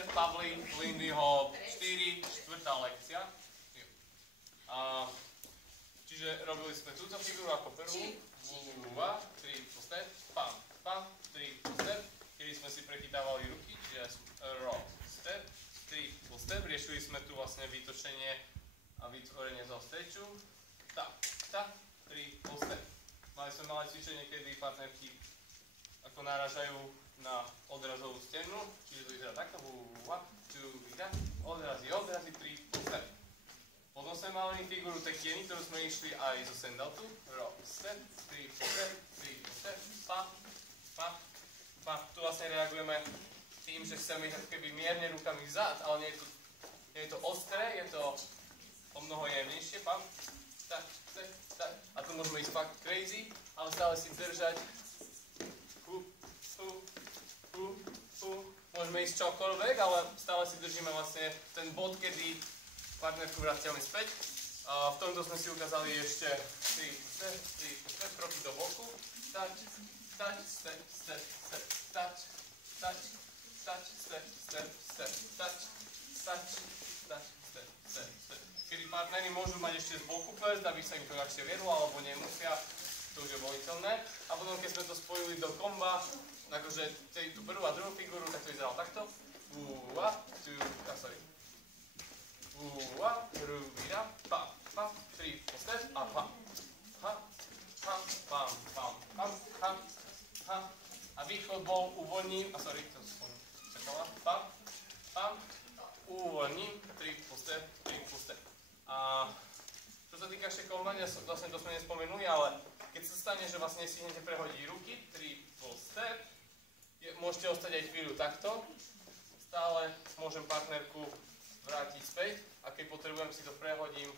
Master Pavly Lindyho 4, 4. lekcia. Čiže robili sme túto figuru ako prvú. 3 step, pam, pam, 3 step. Kedy sme si prechytávali ruky, čiže rock, step, 3 step. Riešili sme tu vlastne vytočenie a vytvorenie zo stretchu. Tak, 3 step. Mali sme malé cvičenie, kedy partnerky ako narážajú na odrazovú stenu, čiže to vyzerá takto, odrazy, 3 step. Potom sme mali figuru tekieny, ktorú sme išli aj zo sandaltu, rock, step, 3 step, pa. Tu vlastne reagujeme tým, že chceme ísť keby mierne rukami vzad, ale nie je to ostré, je to o mnoho jemnejšie, tak. A tu môžeme ísť fakt crazy, ale stále si držať. Môžeme ísť čokoľvek, ale stále si držíme vlastne ten bod, kedy partnerku vraciame späť. V tomto sme si ukázali ešte 3 kroky do boku. Touch, step, kedy partneri môžu mať ešte z boku first, aby sa im to ľahšie viedlo, alebo nemusia, to už je voliteľné. A potom, keď sme to spojili do komba, akože tú prvú a druhú figuru, tak to vyzeralo takto. Pa, 3 step a pa. A východ bol uvoľním, to som čakala, pam, uvoľním, 3 step. A čo sa týka ešte kolovania, vlastne to sme nespomenuli, ale keď sa stane, že vlastne nestihnete prehodiť ruky, 3 step, môžete ostať aj chvíľu takto, stále môžem partnerku vrátiť späť a keď potrebujem si to prehodím